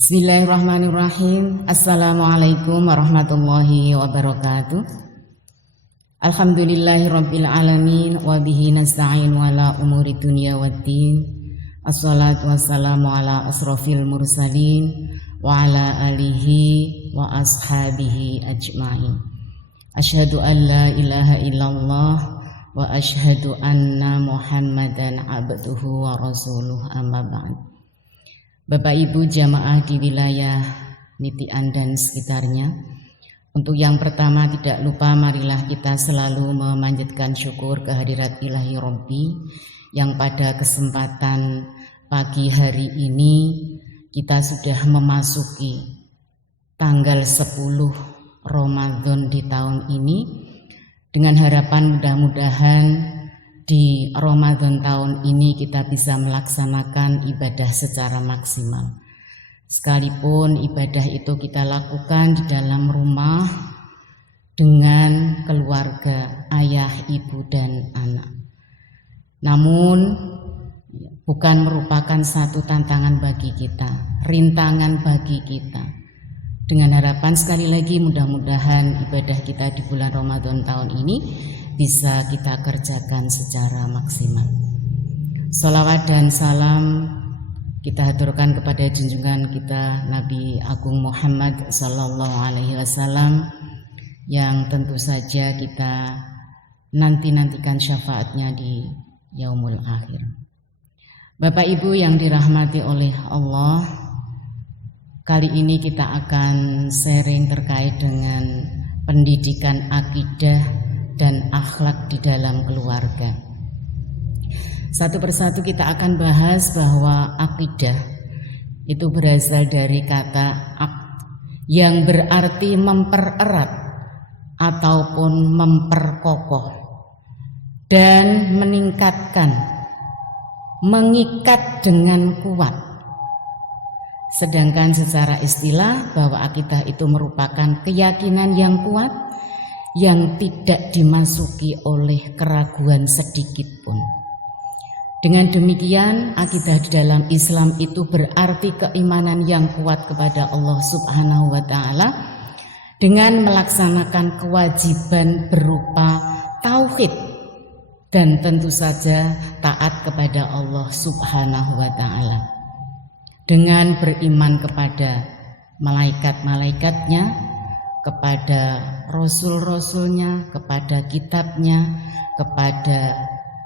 Bismillahirrahmanirrahim. Assalamualaikum warahmatullahi wabarakatuh. Alhamdulillahirabbil alamin wa bihi nasta'in ala umuri dunya waddin. Assalatu wassalamu ala asrofil mursalin wa ala alihi wa ashabihi ajma'in. Asyhadu an la ilaha illallah wa asyhadu anna Muhammadan abduhu wa rasuluh, amma ba'd. Bapak Ibu jamaah di wilayah Nitian dan sekitarnya, untuk yang pertama tidak lupa marilah kita selalu memanjatkan syukur kehadirat Ilahi Rabbi yang pada kesempatan pagi hari ini kita sudah memasuki tanggal 10 Ramadan di tahun ini, dengan harapan mudah-mudahan di Ramadan tahun ini kita bisa melaksanakan ibadah secara maksimal. Sekalipun ibadah itu kita lakukan di dalam rumah dengan keluarga, ayah, ibu, dan anak. Namun bukan merupakan satu tantangan bagi kita, rintangan bagi kita. Dengan harapan sekali lagi mudah-mudahan ibadah kita di bulan Ramadan tahun ini bisa kita kerjakan secara maksimal. Sholawat dan salam kita haturkan kepada junjungan kita Nabi Agung Muhammad Sallallahu Alaihi Wasallam yang tentu saja kita nantikan syafaatnya di yaumul akhir. Bapak Ibu yang dirahmati oleh Allah, kali ini kita akan sharing terkait dengan pendidikan akidah dan akhlak di dalam keluarga. Satu persatu kita akan bahas bahwa akidah itu berasal dari kata aqd yang berarti mempererat ataupun memperkokoh dan meningkatkan, mengikat dengan kuat. Sedangkan secara istilah bahwa akidah itu merupakan keyakinan yang kuat yang tidak dimasuki oleh keraguan sedikit pun. Dengan demikian, akidah di dalam Islam itu berarti keimanan yang kuat kepada Allah Subhanahu wa Ta'ala dengan melaksanakan kewajiban berupa tauhid dan tentu saja taat kepada Allah Subhanahu wa Ta'ala, dengan beriman kepada malaikat-malaikatnya, kepada rasul-rasulnya, kepada kitabnya, kepada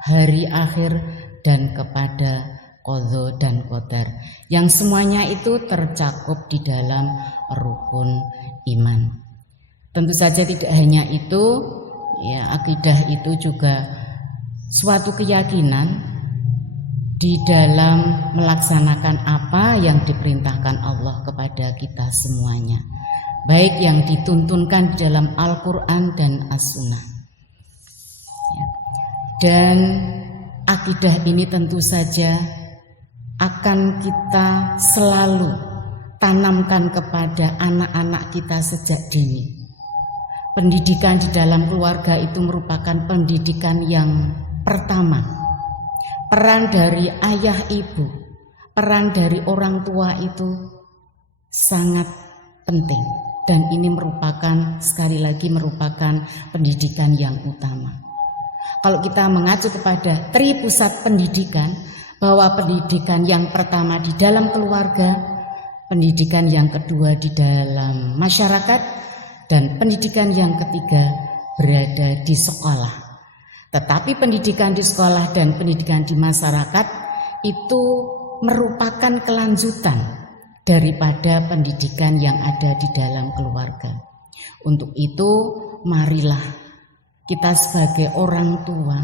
hari akhir, dan kepada qadha dan qadar, yang semuanya itu tercakup di dalam rukun iman. Tentu saja tidak hanya itu, ya, akidah itu juga suatu keyakinan di dalam melaksanakan apa yang diperintahkan Allah kepada kita semuanya, baik yang dituntunkan di dalam Al-Quran dan As-Sunnah. Dan akidah ini tentu saja akan kita selalu tanamkan kepada anak-anak kita sejak dini. Pendidikan di dalam keluarga itu merupakan pendidikan yang pertama. Peran dari ayah ibu, peran dari orang tua itu sangat penting. Dan ini merupakan, sekali lagi merupakan pendidikan yang utama. Kalau kita mengacu kepada tri pusat pendidikan, bahwa pendidikan yang pertama di dalam keluarga, pendidikan yang kedua di dalam masyarakat, dan pendidikan yang ketiga berada di sekolah. Tetapi pendidikan di sekolah dan pendidikan di masyarakat itu merupakan kelanjutan daripada pendidikan yang ada di dalam keluarga. Untuk itu, marilah kita sebagai orang tua,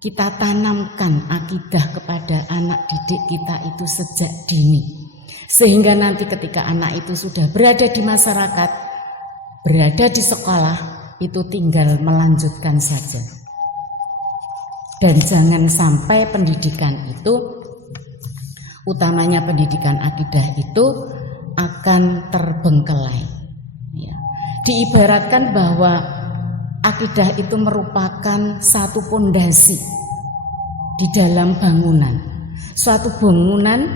kita tanamkan akidah kepada anak didik kita itu sejak dini. Sehingga nanti ketika anak itu sudah berada di masyarakat, berada di sekolah, itu tinggal melanjutkan saja. Dan jangan sampai pendidikan itu, utamanya pendidikan akidah itu, akan terbengkelai. Ya. Diibaratkan bahwa akidah itu merupakan satu pondasi di dalam bangunan. Suatu bangunan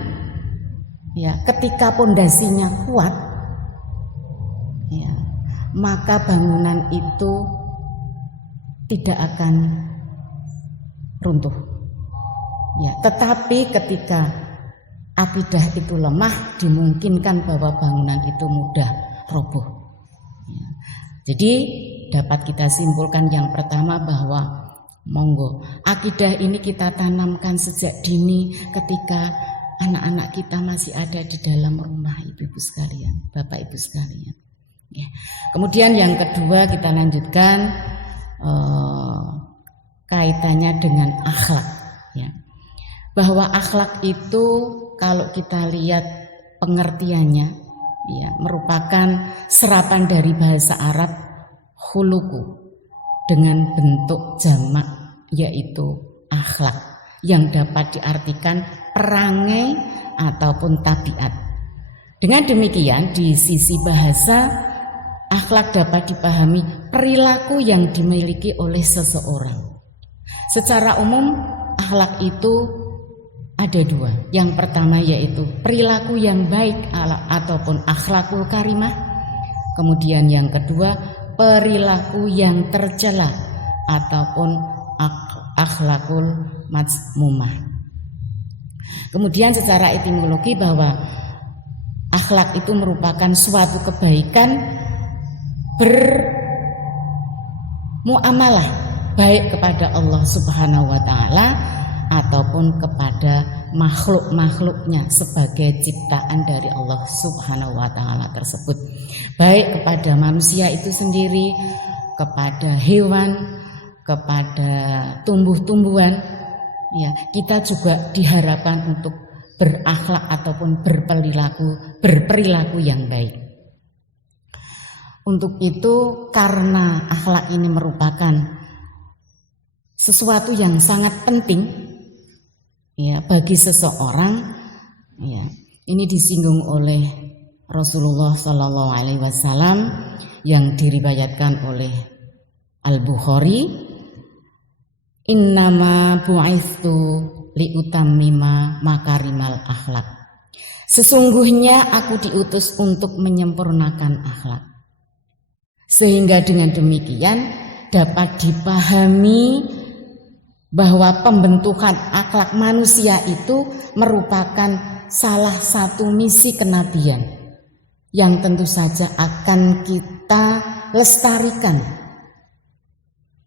Ya, ketika pondasinya kuat, ya, maka bangunan itu tidak akan runtuh. Ya, tetapi ketika akidah itu lemah, dimungkinkan bahwa bangunan itu mudah roboh. Ya. Jadi dapat kita simpulkan yang pertama bahwa monggo akidah ini kita tanamkan sejak dini ketika anak-anak kita masih ada di dalam rumah, ibu-ibu sekalian, bapak ibu sekalian. Ya. Kemudian yang kedua kita lanjutkan kaitannya dengan akhlak. Ya. Bahwa akhlak itu kalau kita lihat pengertiannya, ya, merupakan serapan dari bahasa Arab khuluqu dengan bentuk jamak yaitu akhlak yang dapat diartikan perangai ataupun tabiat. Dengan demikian di sisi bahasa akhlak dapat dipahami perilaku yang dimiliki oleh seseorang. Secara umum akhlak itu ada dua. Yang pertama yaitu perilaku yang baik ataupun akhlakul karimah. Kemudian yang kedua perilaku yang tercela ataupun akhlakul mazmumah. Kemudian secara etimologi bahwa akhlak itu merupakan suatu kebaikan bermuamalah baik kepada Allah Subhanahu wa taala ataupun kepada makhluk-makhluknya sebagai ciptaan dari Allah Subhanahu wa taala tersebut, baik kepada manusia itu sendiri, kepada hewan, kepada tumbuh-tumbuhan. Ya, kita juga diharapkan untuk berakhlak ataupun berperilaku yang baik. Untuk itu karena akhlak ini merupakan sesuatu yang sangat penting ya bagi seseorang, ya ini disinggung oleh Rasulullah Shallallahu Alaihi Wasallam yang diriwayatkan oleh Al-Bukhari, innama bu'itsu liutammima makarimal akhlak. Sesungguhnya aku diutus untuk menyempurnakan akhlak. Sehingga dengan demikian dapat dipahami bahwa pembentukan akhlak manusia itu merupakan salah satu misi kenabian yang tentu saja akan kita lestarikan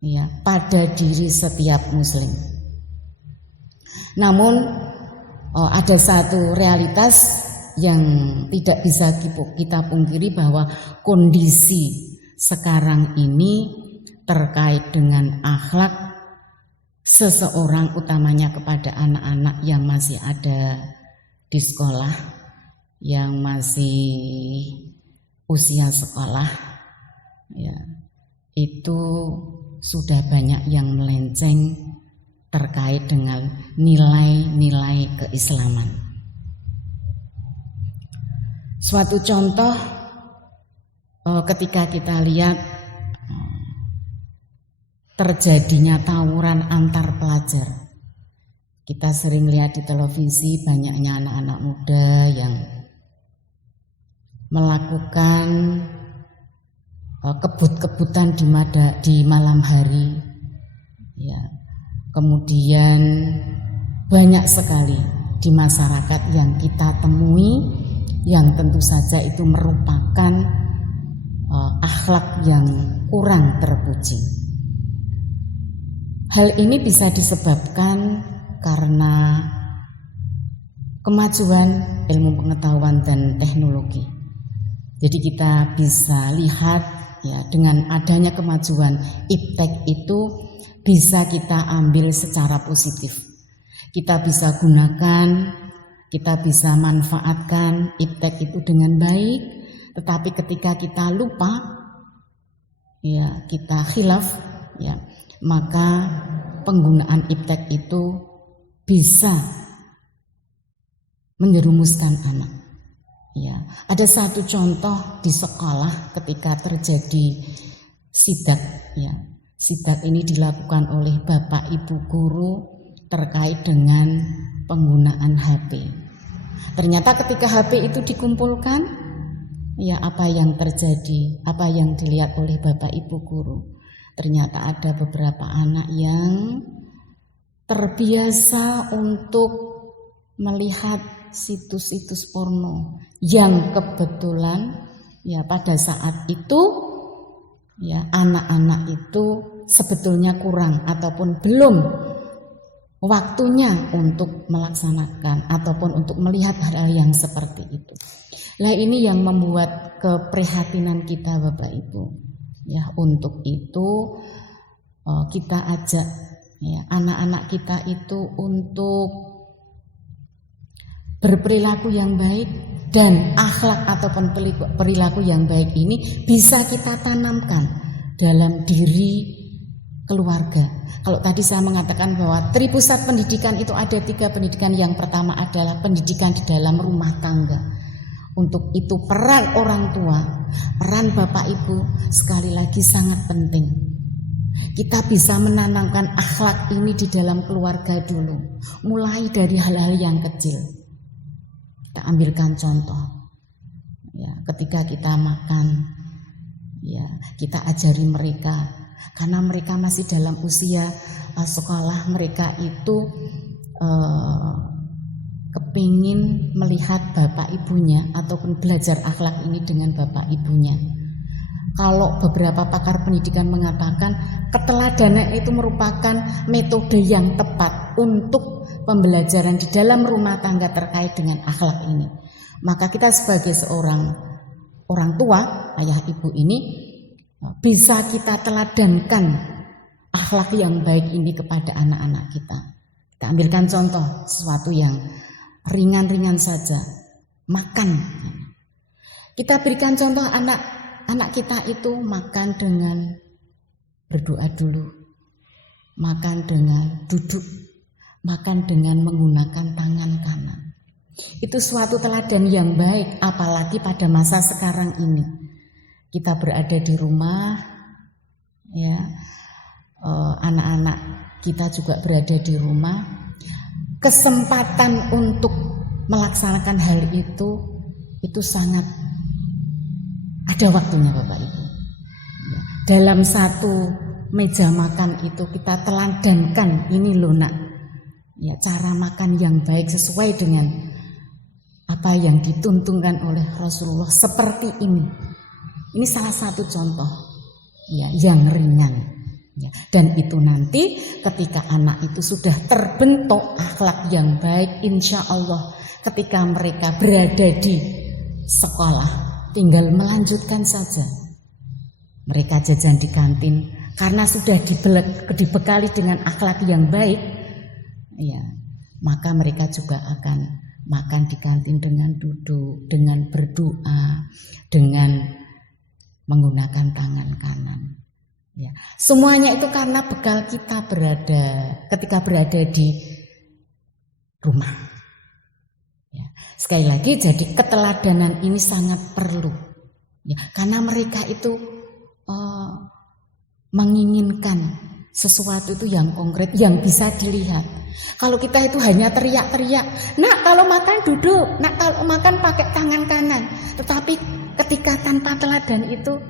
ya pada diri setiap muslim. Namun ada satu realitas yang tidak bisa kita pungkiri bahwa kondisi sekarang ini terkait dengan akhlak seseorang, utamanya kepada anak-anak yang masih ada di sekolah, yang masih usia sekolah, ya, itu sudah banyak yang melenceng terkait dengan nilai-nilai keislaman. Suatu contoh ketika kita lihat terjadinya tawuran antar pelajar. Kita sering lihat di televisi banyaknya anak-anak muda yang melakukan kebut-kebutan di malam hari. Ya. Kemudian banyak sekali di masyarakat yang kita temui yang tentu saja itu merupakan akhlak yang kurang terpuji. Hal ini bisa disebabkan karena kemajuan ilmu pengetahuan dan teknologi. Jadi kita bisa lihat ya dengan adanya kemajuan iptek itu bisa kita ambil secara positif. Kita bisa gunakan, kita bisa manfaatkan iptek itu dengan baik, tetapi ketika kita lupa ya kita khilaf ya, maka penggunaan iptek itu bisa menjerumuskan anak. Ya, ada satu contoh di sekolah ketika terjadi sidak. Ya, sidak ini dilakukan oleh bapak ibu guru terkait dengan penggunaan HP. Ternyata ketika HP itu dikumpulkan, ya apa yang terjadi, apa yang dilihat oleh Bapak Ibu guru. Ternyata ada beberapa anak yang terbiasa untuk melihat situs-situs porno yang kebetulan ya pada saat itu ya anak-anak itu sebetulnya kurang ataupun belum waktunya untuk melaksanakan ataupun untuk melihat hal-hal yang seperti itu. Lah ini yang membuat keprihatinan kita Bapak Ibu. Ya, untuk itu kita ajak ya anak-anak kita itu untuk berperilaku yang baik, dan akhlak ataupun perilaku yang baik ini bisa kita tanamkan dalam diri keluarga. Kalau tadi saya mengatakan bahwa tripusat pendidikan itu ada 3 pendidikan. Yang pertama adalah pendidikan di dalam rumah tangga. Untuk itu peran orang tua, peran Bapak Ibu sekali lagi sangat penting. Kita bisa menanamkan akhlak ini di dalam keluarga dulu, mulai dari hal-hal yang kecil. Kita ambilkan contoh, ya, ketika kita makan, ya, kita ajari mereka, karena mereka masih dalam usia sekolah, mereka itu kepingin melihat bapak ibunya ataupun belajar akhlak ini dengan bapak ibunya. Kalau beberapa pakar pendidikan mengatakan keteladanan itu merupakan metode yang tepat untuk pembelajaran di dalam rumah tangga terkait dengan akhlak ini. Maka kita sebagai seorang orang tua, ayah ibu ini bisa kita teladankan akhlak yang baik ini kepada anak-anak kita. Kita ambilkan contoh sesuatu yang ringan-ringan saja, makan. Kita berikan contoh anak kita itu makan dengan berdoa dulu, makan dengan duduk, makan dengan menggunakan tangan kanan. Itu suatu teladan yang baik, apalagi pada masa sekarang ini. Kita berada di rumah, ya, anak-anak kita juga berada di rumah. Kesempatan untuk melaksanakan hal itu sangat ada waktunya Bapak Ibu. Dalam satu meja makan itu kita teladankan, ini loh nak, ya, cara makan yang baik sesuai dengan apa yang dituntunkan oleh Rasulullah seperti ini. Ini salah satu contoh, ya, yang ringan. Ya, dan itu nanti ketika anak itu sudah terbentuk akhlak yang baik, insya Allah ketika mereka berada di sekolah tinggal melanjutkan saja. Mereka jajan di kantin karena sudah dibekali dengan akhlak yang baik, ya, maka mereka juga akan makan di kantin dengan duduk, dengan berdoa, dengan menggunakan tangan kanan. Ya, semuanya itu karena bekal kita ketika berada di rumah. Ya, sekali lagi, jadi keteladanan ini sangat perlu. Ya, karena mereka itu menginginkan sesuatu itu yang konkret, yang bisa dilihat. Kalau kita itu hanya teriak-teriak, nak kalau makan duduk, nak kalau makan pakai tangan kanan. Tetapi ketika tanpa teladan itu,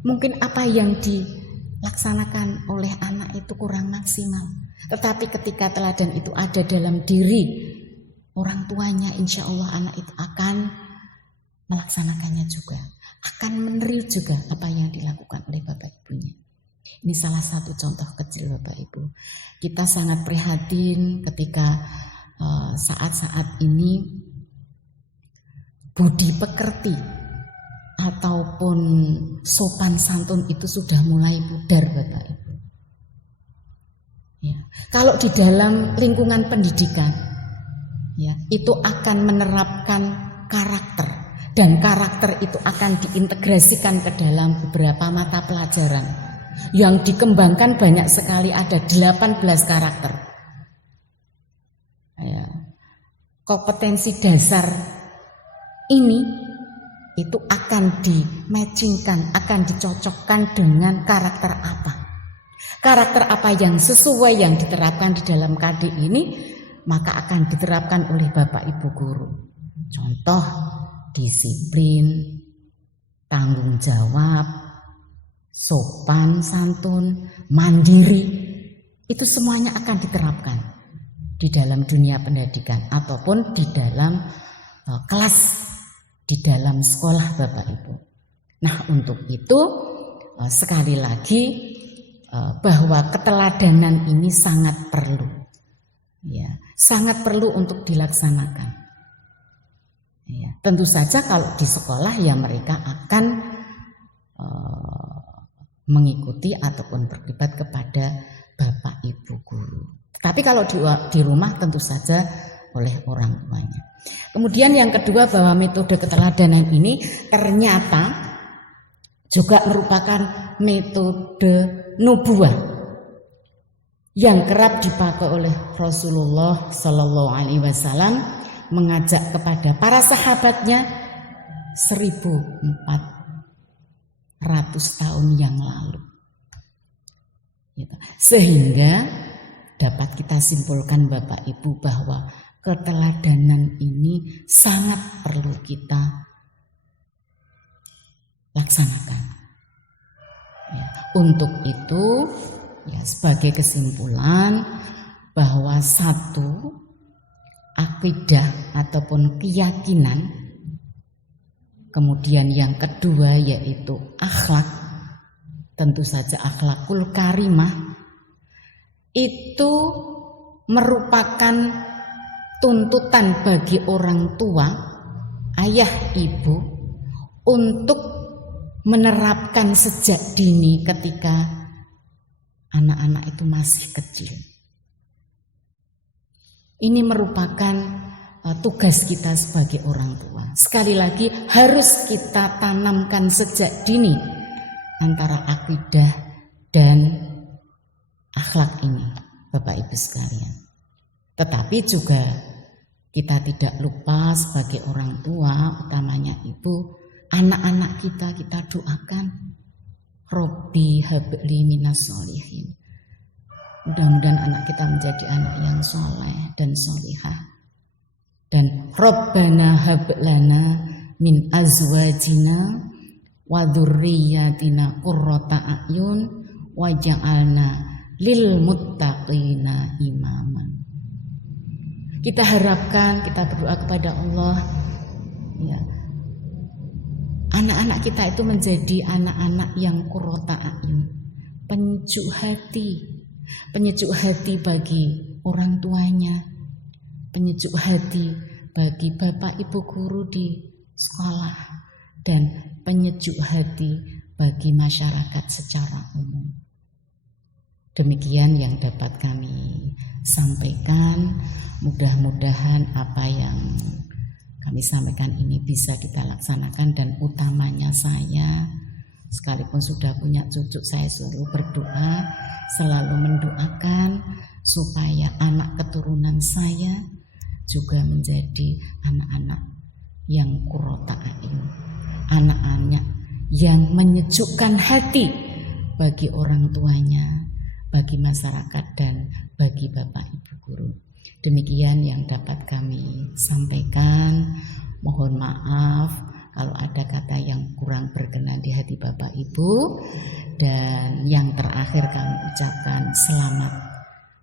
mungkin apa yang dilaksanakan oleh anak itu kurang maksimal. Tetapi ketika teladan itu ada dalam diri orang tuanya, insya Allah anak itu akan melaksanakannya juga, akan meniru juga apa yang dilakukan oleh bapak ibunya. Ini salah satu contoh kecil Bapak Ibu. Kita sangat prihatin ketika saat-saat ini budi pekerti ataupun sopan santun itu sudah mulai pudar Bapak Ibu. Ya. Kalau di dalam lingkungan pendidikan, ya, itu akan menerapkan karakter, dan karakter itu akan diintegrasikan ke dalam beberapa mata pelajaran. Yang dikembangkan banyak sekali, ada 18 karakter. Ya. Kompetensi dasar ini itu akan di-matchingkan, akan dicocokkan dengan karakter apa. Karakter apa yang sesuai yang diterapkan di dalam KD ini maka akan diterapkan oleh Bapak Ibu guru. Contoh, disiplin, tanggung jawab, sopan santun, mandiri, itu semuanya akan diterapkan di dalam dunia pendidikan ataupun di dalam kelas, di dalam sekolah Bapak Ibu. Nah, untuk itu sekali lagi bahwa keteladanan ini sangat perlu, ya, sangat perlu untuk dilaksanakan. Ya, tentu saja kalau di sekolah ya mereka akan mengikuti ataupun berdebat kepada Bapak Ibu guru. Tapi kalau di rumah tentu saja oleh orang tuanya. Kemudian yang kedua, bahwa metode keteladanan ini ternyata juga merupakan metode nubuah yang kerap dipakai oleh Rasulullah Shallallahu Alaihi Wasallam, mengajak kepada para sahabatnya 1400 tahun yang lalu. Sehingga dapat kita simpulkan Bapak Ibu bahwa keteladanan ini sangat perlu kita laksanakan. Ya, untuk itu, ya, sebagai kesimpulan bahwa satu, akidah ataupun keyakinan, kemudian yang kedua yaitu akhlak, tentu saja akhlakul karimah, itu merupakan tuntutan bagi orang tua, ayah ibu, untuk menerapkan sejak dini ketika anak-anak itu masih kecil. Ini merupakan tugas kita sebagai orang tua. Sekali lagi harus kita tanamkan sejak dini antara akidah dan akhlak ini, Bapak Ibu sekalian. Tetapi juga kita tidak lupa sebagai orang tua, utamanya ibu, anak-anak kita doakan, Robbi habli minas sholihin. Mudah-mudahan anak kita menjadi anak yang soleh dan solihah. Dan Rabbana hablana min azwajina wa dzurriyyatina qurrata a'yun waj'alna lil muttaqina imama. Kita harapkan, kita berdoa kepada Allah, ya, anak-anak kita itu menjadi anak-anak yang qurrata a'yun, penyejuk hati bagi orang tuanya, penyejuk hati bagi Bapak Ibu guru di sekolah, dan penyejuk hati bagi masyarakat secara umum. Demikian yang dapat kami sampaikan. Mudah-mudahan apa yang kami sampaikan ini bisa kita laksanakan, dan utamanya saya, sekalipun sudah punya cucu, saya selalu berdoa, selalu mendoakan supaya anak keturunan saya juga menjadi anak-anak yang qurrata a'yun, anak-anak yang menyejukkan hati bagi orang tuanya, bagi masyarakat, dan bagi Bapak Ibu guru. Demikian yang dapat kami sampaikan. Mohon maaf kalau ada kata yang kurang berkenan di hati Bapak Ibu. Dan yang terakhir kami ucapkan selamat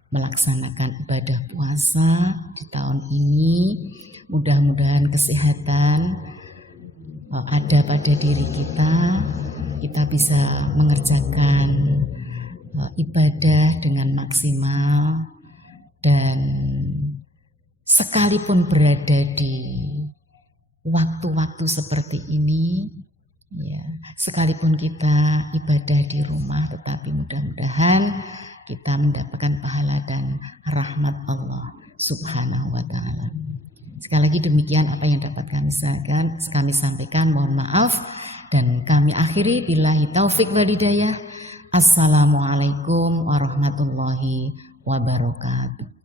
melaksanakan ibadah puasa di tahun ini. Mudah-mudahan kesehatan ada pada diri kita. Kita bisa mengerjakan ibadah dengan maksimal, dan sekalipun berada di waktu-waktu seperti ini, ya, sekalipun kita ibadah di rumah, tetapi mudah-mudahan kita mendapatkan pahala dan rahmat Allah Subhanahu wa ta'ala. Sekali lagi demikian apa yang dapat kami sampaikan. Mohon maaf, dan kami akhiri billahi taufik wal hidayah. Assalamualaikum warahmatullahi wabarakatuh.